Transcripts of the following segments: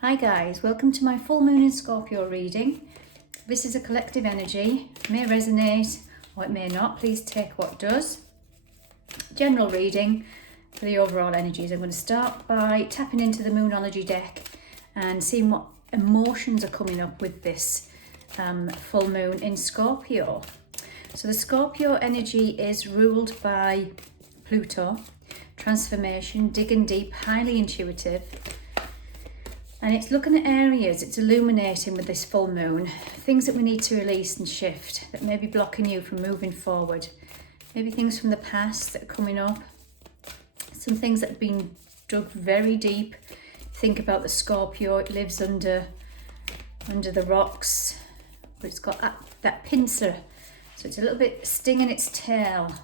Hi guys, welcome to my full moon in Scorpio reading. This is a collective energy. It may resonate or it may not. Please take what does. General reading for the overall energies. I'm going to start by tapping into the Moonology deck and seeing what emotions are coming up with this full moon in Scorpio. So the Scorpio energy is ruled by Pluto, transformation, digging deep, highly intuitive. And it's looking at areas, it's illuminating with this full moon, things that we need to release and shift that may be blocking you from moving forward. Maybe things from the past that are coming up, some things that have been dug very deep. Think about the Scorpio, it lives under the rocks, but it's got that pincer, so it's a little bit stinging its tail.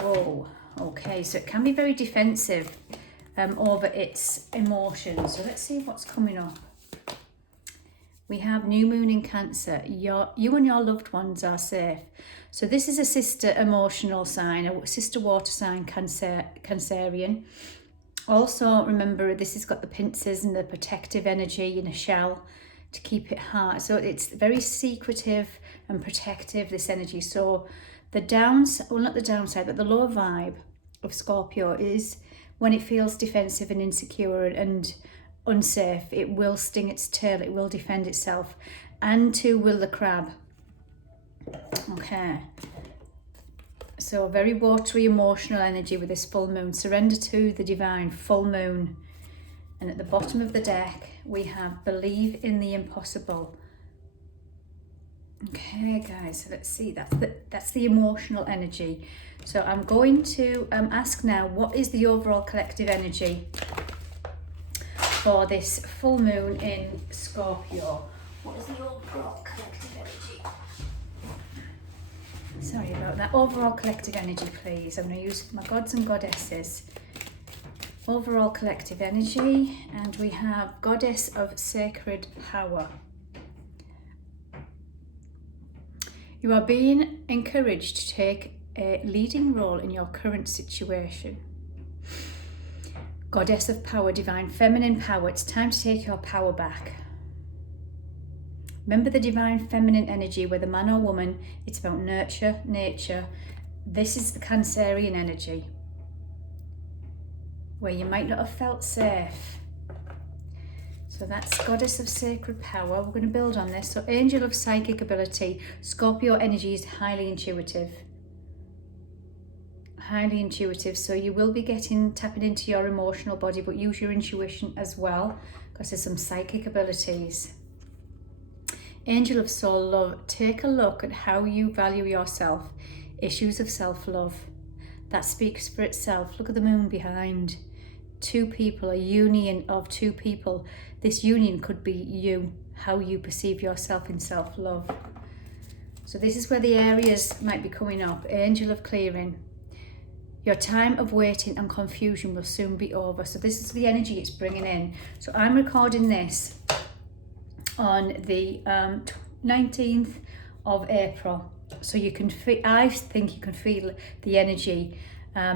Whoa, okay, so it can be very defensive over its emotions. So let's see what's coming up. We have new moon in Cancer. You and your loved ones are safe. So this is a sister emotional sign, a sister water sign, Cancerian. Also remember, this has got the pincers and the protective energy in a shell to keep it hard. So it's very secretive and protective, this energy. So the not the downside, but the lower vibe of Scorpio is when it feels defensive and insecure and unsafe, it will sting its tail, it will defend itself, and too will the crab. Okay, so very watery emotional energy with this full moon. Surrender to the divine, full moon. And at the bottom of the deck we have believe in the impossible. Okay guys, so let's see, that's the emotional energy. So I'm going to ask now, what is the overall collective energy for this full moon in Scorpio? What is the overall collective energy? Sorry about that. Overall collective energy, please. I'm going to use my gods and goddesses. Overall collective energy, and we have Goddess of Sacred Power. You are being encouraged to take a leading role in your current situation. Goddess of Power, divine feminine power. It's time to take your power back. Remember the divine feminine energy, whether man or woman, it's about nurture, nature. This is the Cancerian energy, where you might not have felt safe. So that's Goddess of Sacred Power. We're going to build on this. So Angel of Psychic Ability. Scorpio energy is highly intuitive. Highly intuitive. So you will be tapping into your emotional body, but use your intuition as well, because there's some psychic abilities. Angel of Soul Love. Take a look at how you value yourself. Issues of self-love. That speaks for itself. Look at the moon behind. Two people, a union of two people. This union could be you, how you perceive yourself in self-love. So this is where the areas might be coming up. Angel of Clearing. Your time of waiting and confusion will soon be over. So this is the energy it's bringing in. So I'm recording this on the 19th of April. So you can I think you can feel the energy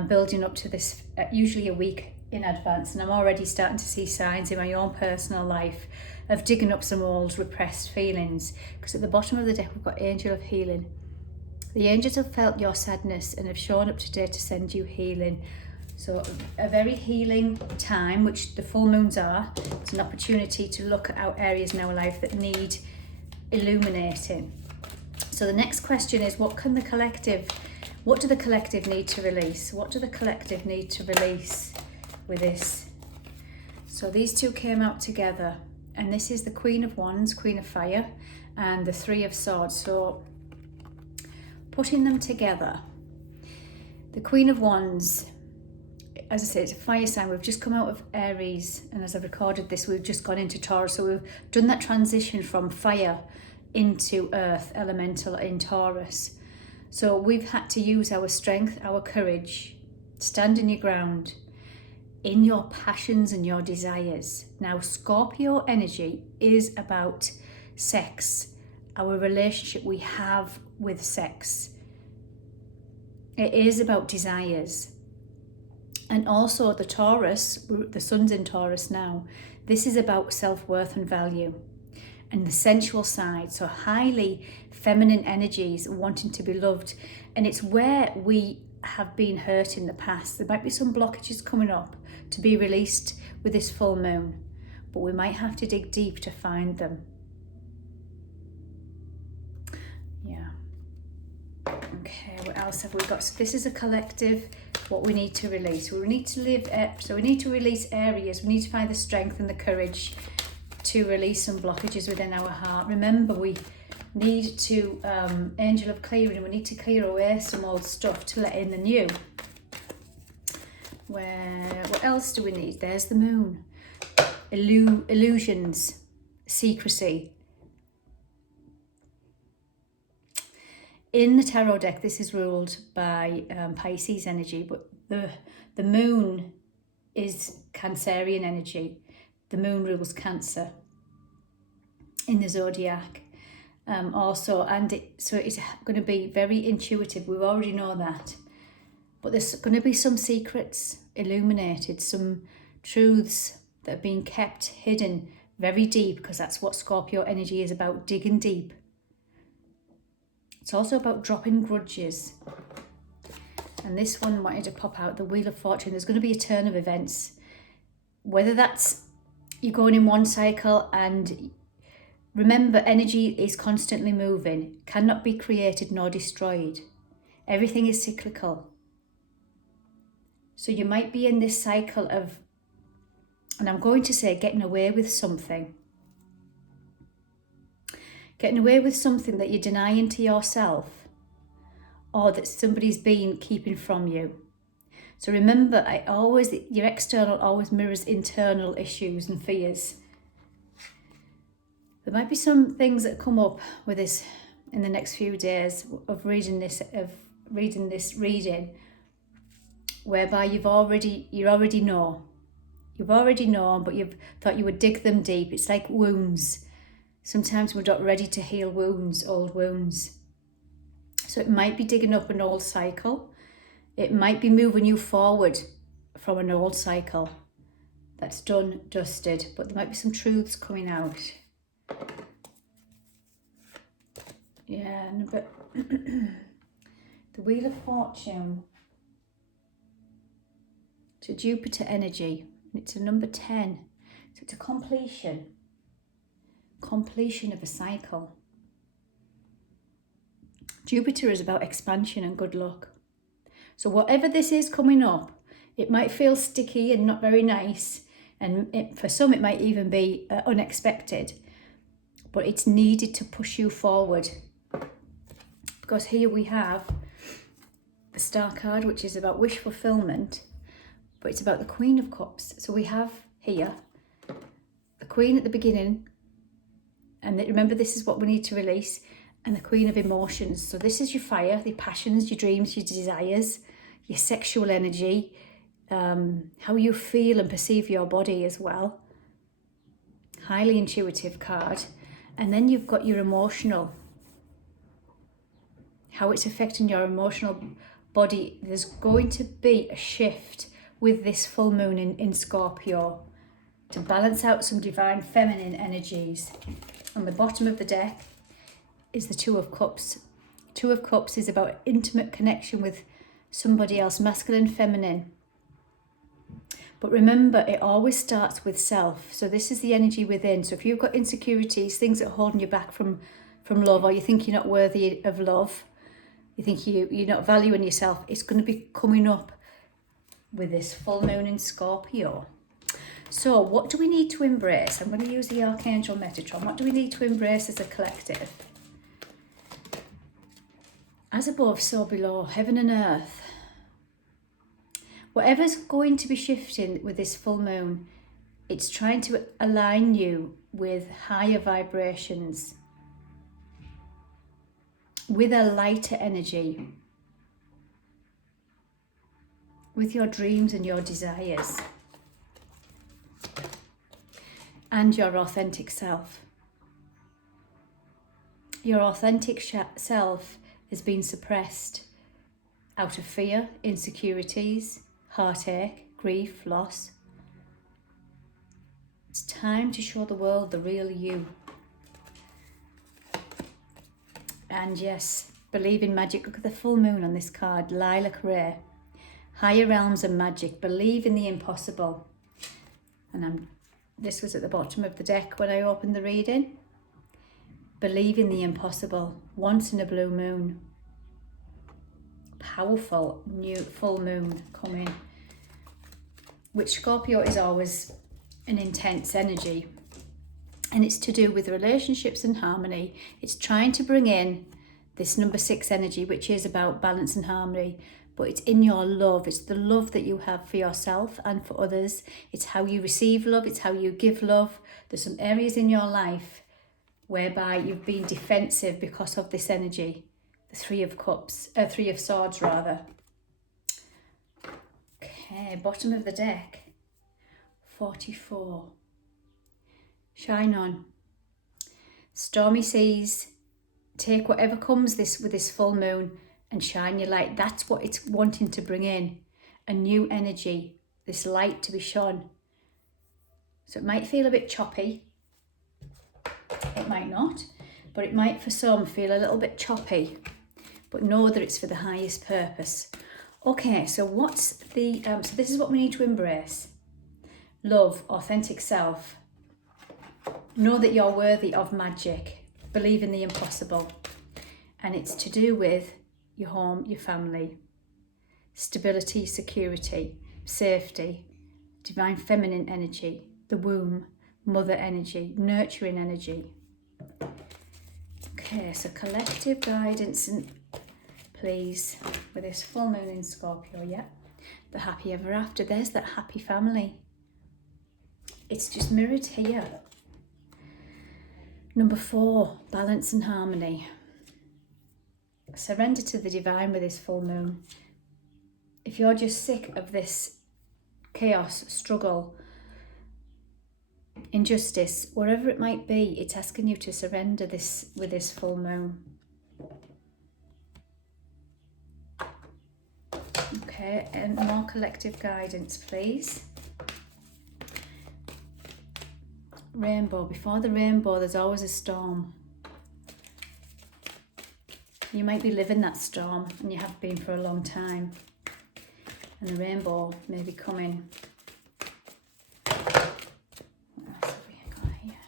building up to this, usually a week in advance, and I'm already starting to see signs in my own personal life of digging up some old repressed feelings, because at the bottom of the deck we've got Angel of Healing. The angels have felt your sadness and have shown up today to send you healing. So a very healing time, which the full moons are. It's an opportunity to look at our areas in our life that need illuminating. So the next question is, what do the collective need to release? What do the collective need to release with this? So these two came out together, and this is the Queen of Wands, Queen of Fire, and the Three of Swords. So putting them together, the Queen of Wands, as I said, it's a fire sign. We've just come out of Aries, and as I've recorded this, we've just gone into Taurus. So we've done that transition from fire into earth, elemental in Taurus. So we've had to use our strength, our courage, stand in your ground, in your passions and your desires. Now, Scorpio energy is about sex, our relationship we have with sex. It is about desires. And also the Taurus, the sun's in Taurus now, This is about self-worth and value and the sensual side. So highly feminine energies, wanting to be loved. And it's where we have been hurt in the past. There might be some blockages coming up to be released with this full moon, but we might have to dig deep to find them. Yeah. Okay, what else have we got? So this is a collective, what we need to release. We need to so we need to release areas. We need to find the strength and the courage to release some blockages within our heart. Remember, we need to, angel of clearing, we need to clear away some old stuff to let in the new. What else do we need? There's the moon. Illusions, secrecy. In the tarot deck, this is ruled by Pisces energy, but the moon is Cancerian energy. The moon rules Cancer in the zodiac. So it's going to be very intuitive. We already know that. But there's going to be some secrets illuminated, some truths that have been kept hidden very deep, because that's what Scorpio energy is about, digging deep. It's also about dropping grudges. And this one wanted to pop out, the Wheel of Fortune. There's going to be a turn of events. Whether that's you're going in one cycle, and remember, energy is constantly moving, cannot be created nor destroyed. Everything is cyclical. So you might be in this cycle of, and I'm going to say, getting away with something. Getting away with something that you're denying to yourself, or that somebody's been keeping from you. So remember, your external always mirrors internal issues and fears. There might be some things that come up with this in the next few days of reading this reading, whereby you already know, but you've thought you would dig them deep. It's like wounds. Sometimes we're not ready to heal wounds, old wounds. So it might be digging up an old cycle. It might be moving you forward from an old cycle that's done, dusted, but there might be some truths coming out. Yeah, but the Wheel of Fortune to Jupiter energy, it's a number 10. So it's a completion of a cycle. Jupiter is about expansion and good luck. So whatever this is coming up, it might feel sticky and not very nice, and for some it might even be unexpected, but it's needed to push you forward. Because here we have the Star card, which is about wish fulfillment, but it's about the Queen of Cups. So we have here the Queen at the beginning, and remember, this is what we need to release, and the Queen of Emotions. So this is your fire, your passions, your dreams, your desires, your sexual energy, how you feel and perceive your body as well. Highly intuitive card. And then you've got your emotional, how it's affecting your emotional body. There's going to be a shift with this full moon in Scorpio to balance out some divine feminine energies. On the bottom of the deck is the Two of Cups. Two of Cups is about intimate connection with somebody else, masculine, feminine. But remember, it always starts with self. So this is the energy within. So if you've got insecurities, things that are holding you back from love, or you think you're not worthy of love, you think you're not valuing yourself, it's going to be coming up with this full moon in Scorpio. So what do we need to embrace? I'm going to use the Archangel Metatron. What do we need to embrace as a collective? As above, so below, heaven and earth. Whatever's going to be shifting with this full moon, it's trying to align you with higher vibrations, with a lighter energy, with your dreams and your desires, and your authentic self. Your authentic self has been suppressed out of fear, insecurities, heartache, grief, loss. It's time to show the world the real you. And yes, believe in magic. Look at the full moon on this card, Lilac Ray. Higher realms and magic. Believe in the impossible. And this was at the bottom of the deck when I opened the reading. Believe in the impossible. Once in a blue moon. Powerful new full moon coming. Which Scorpio is always an intense energy. And it's to do with relationships and harmony. It's trying to bring in this number 6 energy, which is about balance and harmony. But it's in your love. It's the love that you have for yourself and for others. It's how you receive love. It's how you give love. There's some areas in your life whereby you've been defensive because of this energy. The Three of Swords rather. Okay, bottom of the deck. 44. Shine on. Stormy seas. Take whatever comes with this full moon and shine your light. That's what it's wanting to bring in. A new energy. This light to be shone. So it might feel a bit choppy. It might not. But it might for some feel a little bit choppy. But know that it's for the highest purpose. Okay, so what's the... so this is what we need to embrace. Love, authentic self. Know that you're worthy of magic. Believe in the impossible. And it's to do with your home, your family. Stability, security, safety, divine feminine energy, the womb, mother energy, nurturing energy. Okay, so collective guidance, and please, with this full moon in Scorpio, yeah. The happy ever after. There's that happy family. It's just mirrored here. Number 4, balance and harmony. Surrender to the divine with this full moon. If you're just sick of this chaos, struggle, injustice, whatever it might be, it's asking you to surrender this with this full moon. Okay, and more collective guidance, please. Rainbow. Before the rainbow, there's always a storm. You might be living that storm, and you have been for a long time. And the rainbow may be coming. What else have we got here?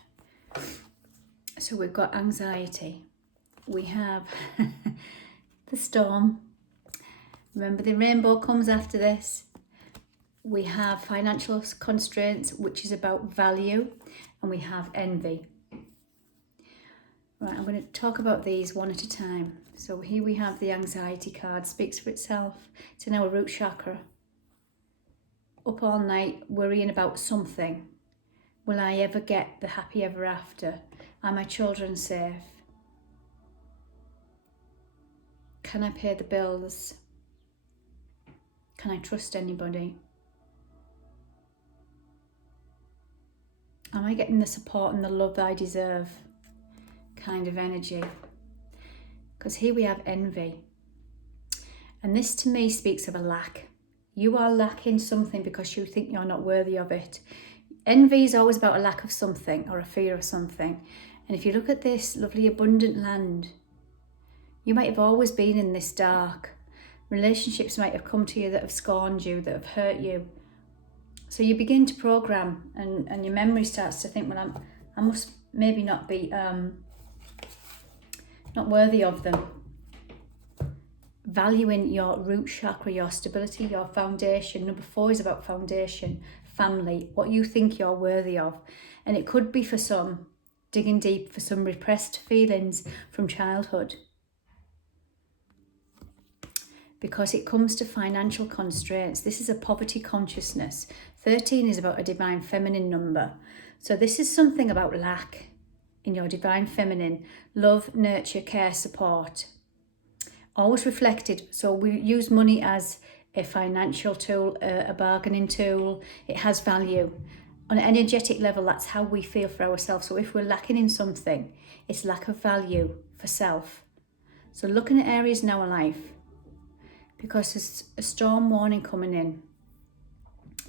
So we've got anxiety. We have the storm. Remember, the rainbow comes after this. We have financial constraints, which is about value, and we have envy. Right, I'm going to talk about these one at a time. So here we have the anxiety card, speaks for itself. It's in our root chakra. Up all night, worrying about something. Will I ever get the happy ever after? Are my children safe? Can I pay the bills? Can I trust anybody? Am I getting the support and the love that I deserve? Kind of energy. Because here we have envy. And this to me speaks of a lack. You are lacking something because you think you're not worthy of it. Envy is always about a lack of something or a fear of something. And if you look at this lovely abundant land, you might have always been in this dark. Relationships might have come to you that have scorned you, that have hurt you. So you begin to program, and your memory starts to think, well, I must maybe not be not worthy of them. Valuing your root chakra, your stability, your foundation. Number 4 is about foundation, family, what you think you're worthy of. And it could be for some, digging deep for some repressed feelings from childhood. Because it comes to financial constraints. This is a poverty consciousness. 13 is about a divine feminine number. So this is something about lack in your divine feminine. Love, nurture, care, support. Always reflected. So we use money as a financial tool, a bargaining tool. It has value. On an energetic level, that's how we feel for ourselves. So if we're lacking in something, it's lack of value for self. So looking at areas in our life, because there's a storm warning coming in.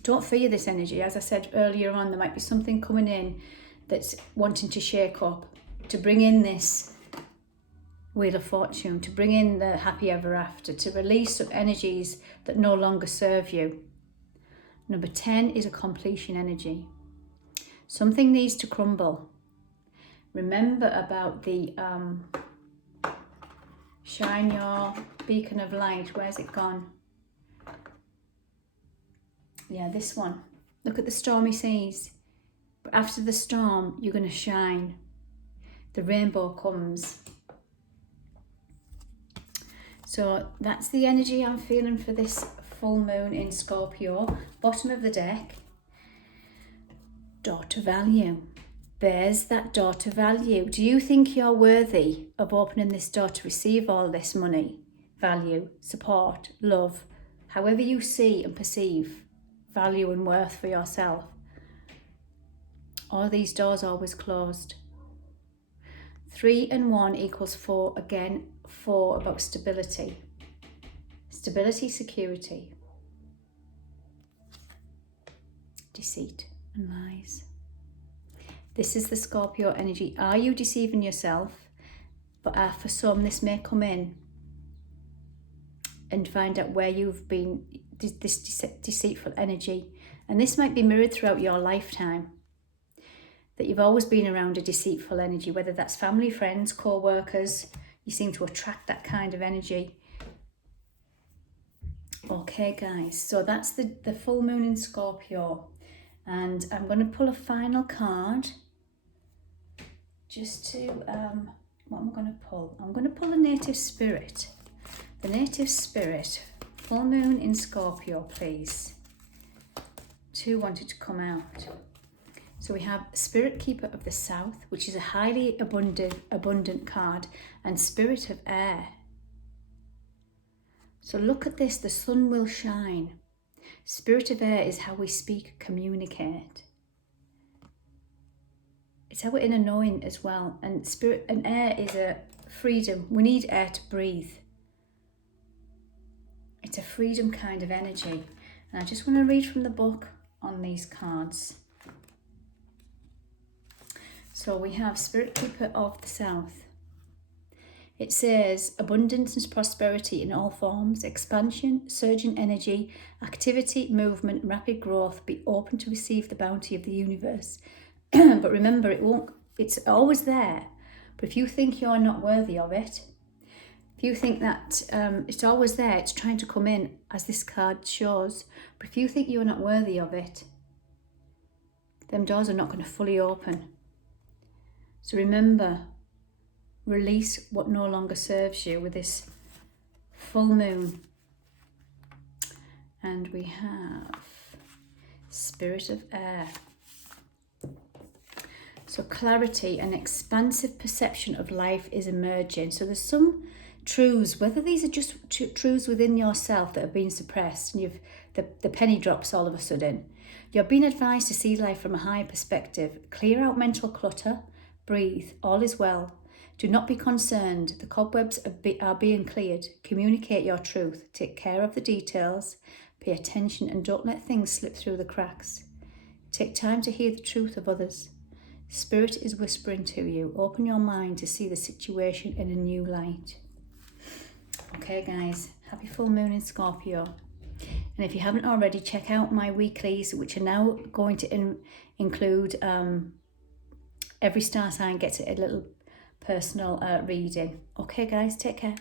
Don't fear this energy. As I said earlier on, there might be something coming in that's wanting to shake up, to bring in this Wheel of Fortune, to bring in the happy ever after, to release some energies that no longer serve you. Number 10 is a completion energy. Something needs to crumble. Remember about the shine your beacon of light. Where's it gone? Yeah, this one. Look at the stormy seas. But after the storm, you're going to shine. The rainbow comes. So that's the energy I'm feeling for this full moon in Scorpio. Bottom of the deck. Door to value. There's that door to value. Do you think you're worthy of opening this door to receive all this money, value, support, love, however you see and perceive value and worth for yourself? Are these doors always closed? 3 and 1 equals 4. Again, 4 about stability. Stability, security. Deceit and lies. This is the Scorpio energy. Are you deceiving yourself? But for some, this may come in and find out where you've been, this deceitful energy. And this might be mirrored throughout your lifetime. That you've always been around a deceitful energy, whether that's family, friends, co-workers. You seem to attract that kind of energy. Okay, guys, so that's the full moon in Scorpio. And I'm going to pull a final card. Just to, what am I going to pull? I'm going to pull a native spirit. The native spirit, full moon in Scorpio, please. 2 wanted to come out. So we have Spirit Keeper of the South, which is a highly abundant card, and Spirit of Air. So look at this, the sun will shine. Spirit of Air is how we speak, communicate. It's our inner knowing as well. And spirit and air is a freedom. We need air to breathe. It's a freedom kind of energy. And I just want to read from the book on these cards. So we have Spirit Keeper of the South. It says abundance and prosperity in all forms, expansion, surging energy, activity, movement, rapid growth. Be open to receive the bounty of the universe. But remember, it's always there. But if you think you're not worthy of it, if you think that it's always there, it's trying to come in, as this card shows. But if you think you're not worthy of it, them doors are not going to fully open. So remember, release what no longer serves you with this full moon. And we have Spirit of Air. So clarity and expansive perception of life is emerging. So there's some truths, whether these are just truths within yourself that have been suppressed and the penny drops all of a sudden. You're being advised to see life from a higher perspective. Clear out mental clutter. Breathe. All is well. Do not be concerned. The cobwebs are being cleared. Communicate your truth. Take care of the details. Pay attention and don't let things slip through the cracks. Take time to hear the truth of others. Spirit is whispering to you. Open your mind to see the situation in a new light. Okay, guys. Happy full moon in Scorpio. And if you haven't already, check out my weeklies, which are now going to include every star sign gets a little personal reading. Okay, guys. Take care.